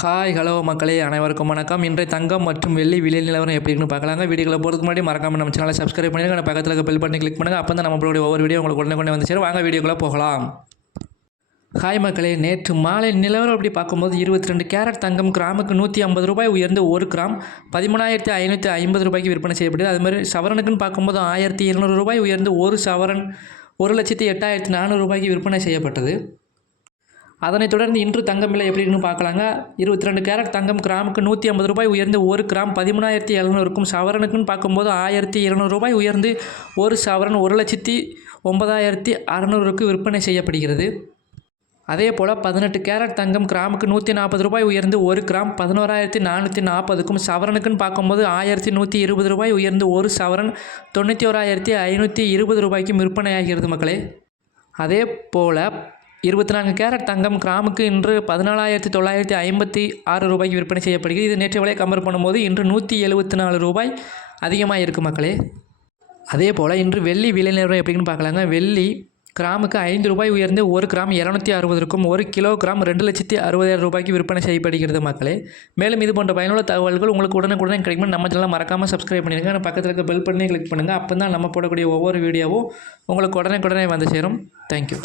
Hi hello மக்களே, அனைவருக்கும் வணக்கம். இன்றைய தங்கம் மற்றும் வெள்ளி விலை நிலவரம் எப்படி இருக்குன்னு பார்க்கலாங்க. வீடியோக்களை போகிறதுக்கு முன்னாடி மறக்காமல் நம்ம சேனலை சப்ஸ்கிரைப் பண்ணிடுங்க. பக்கத்தில் இருக்க பெல் பட்டனை கிளிக் பண்ணுங்கள். அப்போ தான் நம்மளுடைய ஒவ்வொரு வீடியோ உங்களுக்கு உடனே வந்து சேரும். வாங்க வீடியோக்குள்ளே போகலாம். ஹாய் மக்களே, நேற்று மாலை நிலவரம் அப்படி பார்க்கும்போது 22 கேரட் தங்கம் கிராமுக்கு 150 ரூபாய் உயர்ந்து 1 கிராம் 13,550 ரூபாய்க்கு விற்பனை செய்யப்படுது. அதுமாதிரி சவரனுக்குன்னு பார்க்கும்போது 1,200 ரூபாய் உயர்ந்து 1 சவரன் 1,08,400 ரூபாய்க்கு விற்பனை செய்யப்பட்டது. அதனைத் தொடர்ந்து இன்று தங்கம் விலை எப்படி இருக்குன்னு பார்க்கலாங்க. 22 கேரட் தங்கம் கிராமுக்கு 150 ரூபாய் உயர்ந்து 1 கிராம் 13,700க்கும், சவரனுக்குன்னு பார்க்கும்போது 1,200 ரூபாய் உயர்ந்து 1 சவரன் 1,09,600க்கு விற்பனை செய்யப்படுகிறது. அதே போல் 18 கேரட் தங்கம் கிராமுக்கு 140 ரூபாய் உயர்ந்து 1 கிராம் 11,440க்கும், சவரனுக்குன்னு பார்க்கும்போது 1,120 ரூபாய் உயர்ந்து 1 சவரன் 91,520 ரூபாய்க்கும் விற்பனையாகிறது மக்களே. அதே போல் 24 கேரட் தங்கம் கிராமுக்கு இன்று 14,956 ரூபாய்க்கு விற்பனை செய்யப்படுகிறது. இது நேற்று விலையை கம்பேர் பண்ணும்போது இன்று 174 ரூபாய் அதிகமாக இருக்குது மக்களே. அதே போல் இன்று வெள்ளி விலை நிலவரம் எப்படின்னு பார்க்கலாங்க. வெள்ளி கிராமுக்கு 5 ரூபாய் உயர்ந்து 1 கிராம் 260க்கும், 1 கிலோகிராம் 2,60,000 ரூபாய்க்கு விற்பனை செய்யப்படுகிறது மக்களே. மேலும் இது போன்ற பயனுள்ள தகவல்கள் உங்களுக்கு உடனுக்குடனே கிடைக்கும். நம்ம சேனலை மறக்காமல் சப்ஸ்கிரைப் பண்ணிடுங்க. பக்கத்தில் இருக்க பெல் பண்ணி கிளிக் பண்ணுங்கள். அப்போ தான் நம்ம போடக்கூடிய ஒவ்வொரு வீடியோவும் உங்களுக்கு உடனே வந்து சேரும். தேங்க்யூ.